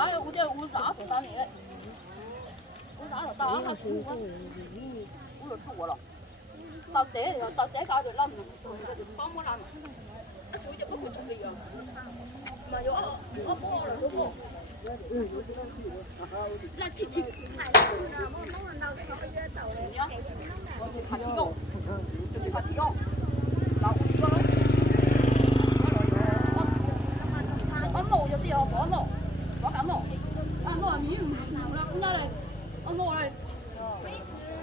打，我这我打给他你，我打了打还哭啊，我就吐了，到这搞就烂了，就帮我烂了，我就不会处理啊，那就我不了就不。那提，ăn nổ cho tiền bỏ nổ, bỏ cả nổ, ăn nổ mì là cũng ra đây, ăn nổ đây,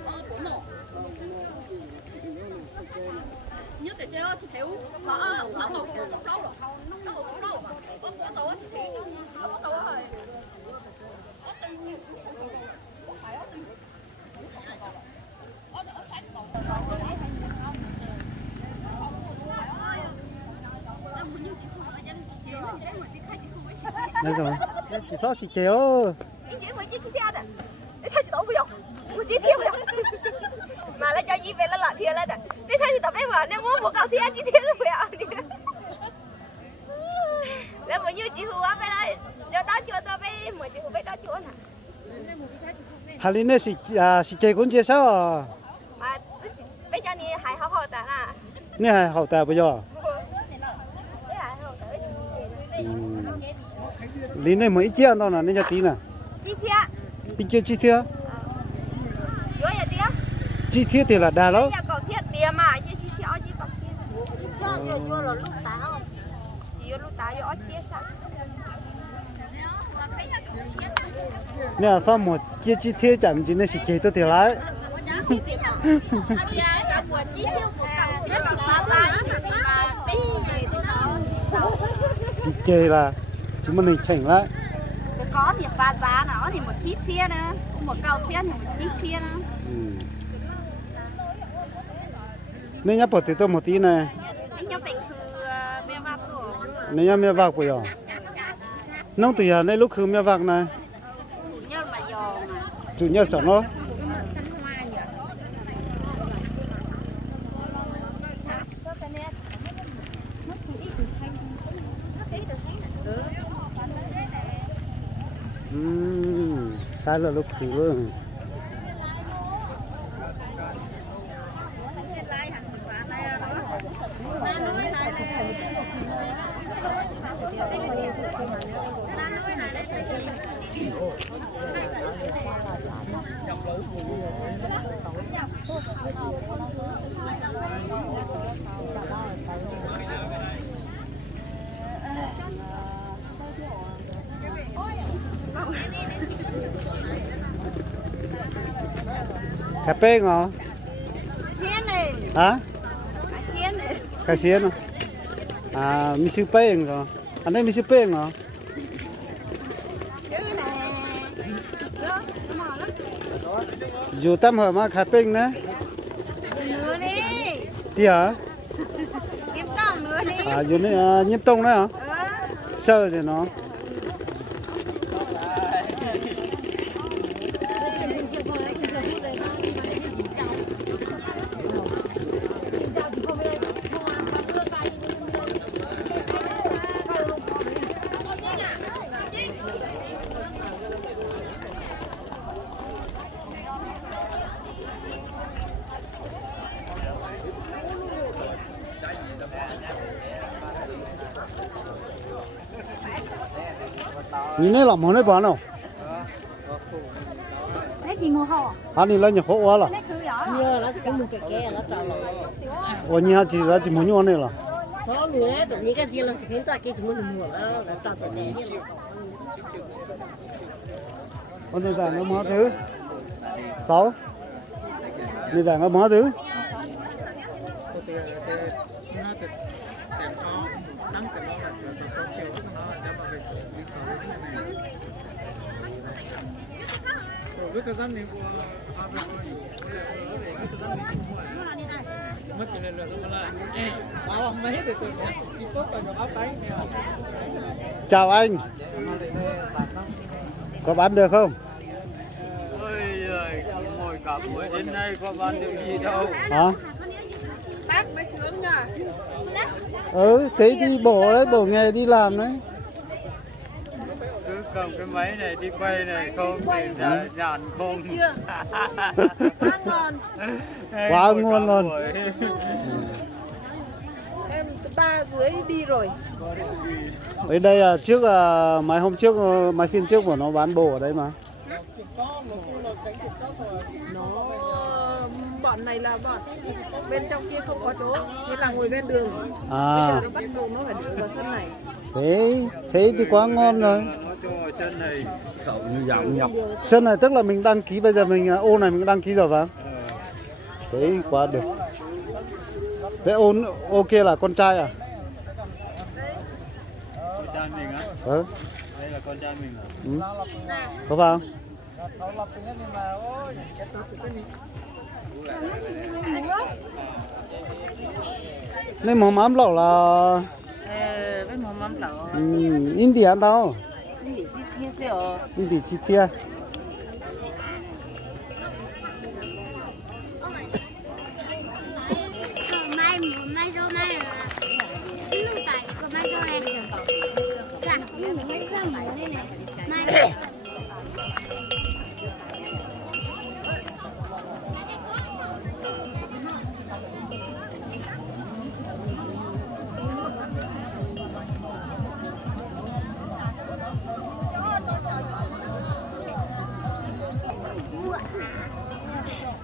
bỏ nổ, nhất để chơi thì thiếu, mà ăn nổ không đâu rồi, không đâu mà, có tàu thì thiếu, có tàu rồi, có tiền, phải có tiền,那种，那几套是酒。你原本一吃虾的，那下去都不用，我今天不要。买了叫一杯了老天了的，那下去都别玩，那我搞天今天都不要的。那么有机会我被他要打球都被没机会被打球呢。哈里那是结婚介绍啊？啊，bây giờ你还好好的啦。你还好带不要？离那么一见到了，那叫低呢？几天？比较几天？有也跌。几天的了，大了。也搞天跌嘛，也去小去搞天。几天也做了路大哦，只有路大有跌上。那放么几天咱们今天是几多的来？是几啦？chúng mình chỉnh lại. Có thì pha giá nó thì một chiếc xe nữa, một cao xe thì một chiếc xe nữa. Nên nhấp bỏ từ tôi một tí này. Nên nhấp bìnhคือmẹ vạc rồi. Nên nhấp mẹ vạc rồi. Nông từ giờ này lúc khứ mẹ vạc này. Chủ nhật mà giò mà. Chủ nhật sợ nó. Sai là lúc khứ luôn. Cà phê ngò. Hả? Cà xiên à? À, mi sư phê ngò. Anh đây mi sư phê ngò. Dù tâm hở mà cà phê nè. Nữa đi. Đi hả? Nhiễm tông nữa đi. À, dù này nhiễm tông đấy hả? Sơ thì nó. Nhìn này làm món này bán không? Cái gì mua hậu? Anh đi lấy nhà khổ quá là. Nhớ nó cũng một cái kia nó trâu. Ủa nhà chị là chị muốn nhon này là. Có nữa, tự nhiên cái gì là chỉ khiến ta kia chỉ muốn mua nó là trâu tự nhiên. Con này vàng nó mó thứ. 6. Này vàng nó mó thứ. Chào anh. Có bán được không? Ôi giời, ngồi cả buổi đến nay có bán được gì đâu. Hả? Bác mới sướng nhờ. Ừ, thế thì bổ đấy, bổ nghề đi làm đấy. Cứ cầm cái máy này đi quay này không để nhàn không. Quá ngon. Quá ngon luôn. Em ba dưới đi rồi. Ở đây là trước mấy hôm trước mấy phiên trước của nó bán bồ ở đây mà. Nó bọn này là bọn bên trong kia không có chỗ, thế là ngồi bên đường. À. Bây giờ nó bắt buộc nó phải đổ vào sân này. Thế thì quá ngon rồi. Nó cho sân này Sân này tức là mình đăng ký bây giờ mình ô này mình đăng ký rồi phải không? Thế quá được. Thế ô kia là con trai à? con trai mình á. Ừ. Đây là con trai mình à? Ừ. Có vào không? Nên mồm ám lẩu là Bên mồm mắm lẩu. India ăn đâu? Đi chi chia rồi. India chi chia. mai rau mai là lúc tại có mai rau này dạ mình mới ra买đây này mai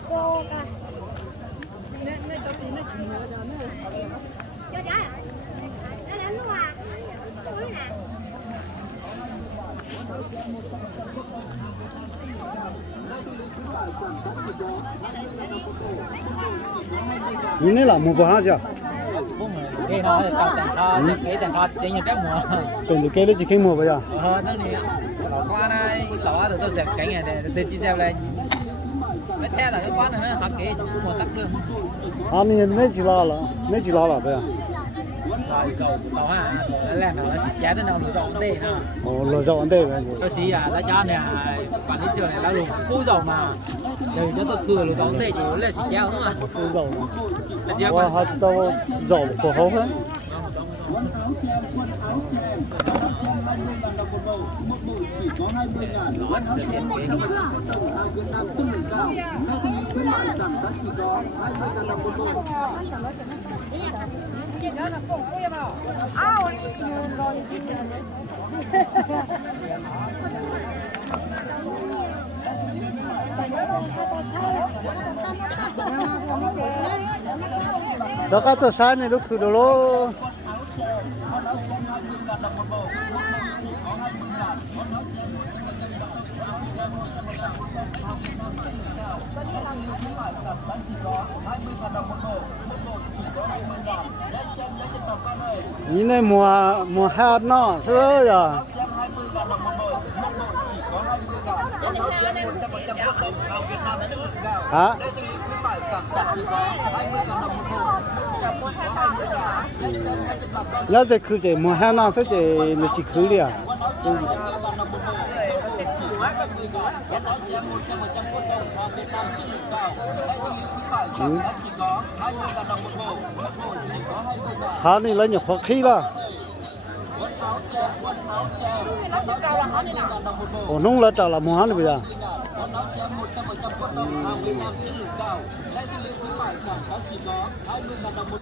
cô cả cho trái à? Nó đánh luôn à? Túi nè. Ini là một bữa chưa? Cái nó tao chẳng tao cái chẳng tao chỉ nhận cái mùa. Từng cái đó chỉ cái mùa bây giờ. Nó nè, lọ qua đây, lọ rồi tôi dẹp cái này để tôi chỉ dẹp lại. Cái theo là cái quán này nó học cái mùa tắc luôn. Anh mấy chỉ lo là bây giờ. Tao ha, là nó chỉ chén nó rộng tê ha. Ồ, lò rộng đây rồi. Tôi chỉ là cha này quản lý trường này đã luôn cú dầu mà. Rồi cho tôi cười luôn rộng tê chỉ là chỉ treo thôi mà. Cú dầu. Wow, họ tao dầu của hấu hết. Đó cái tờ sai này lúc cứ đồ lô. Nhìn này mùa hạt nó xưa rồi. Hả? Nhớ thì cứ chỉ mùa hè nào phải chỉ là chỉ cứ đi à? Hả này lấy nhiều khó khí đó. Ồ nung là trả là mùa hè này bây giờ.